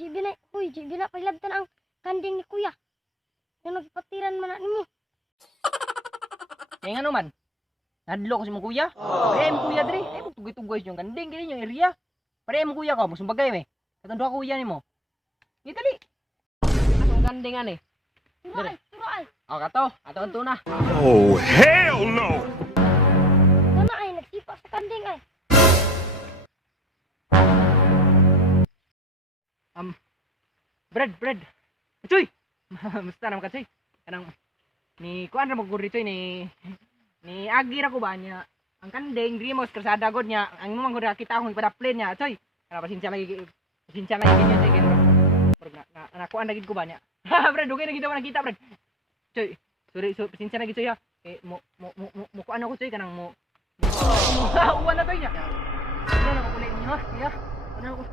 JB na paglabtan ang kanding ni kuya. Yung nagpatiran man na nimo. Kaya nga naman, nadlo ko si mong kuya. Parehay mo kuya diri. Ay, tugay-tugay yung kanding, ganyan yung area. Parehay mo kuya ko, musumbagay me. Katando ako kuya ni mo. Itali. Atong kanding ani. Turoay. O, kato. Ato ang tuna. Oh, hell no! Kana ay nagsipa sa kanding ay. Bread. Choy! Musta naman kasi. Kanang, ni kuan ra mo guri choy ni agi ra ko ba niya. Ang kanding, diri mo krasada god niya. Ang mo man gud kita akong ipadaplen niya, choy. Kana pasensya lagi ganyan choy kay bro. Na kuan lagi ko ba niya. Brad, dugay na kita man kita, Brad. Choy, sorry, so pasensya lagi choy ha. Eh mo kuan ako choy kanang mo. Uwan na toy niya. Ano na ko kulay niya, ha? Ano ko?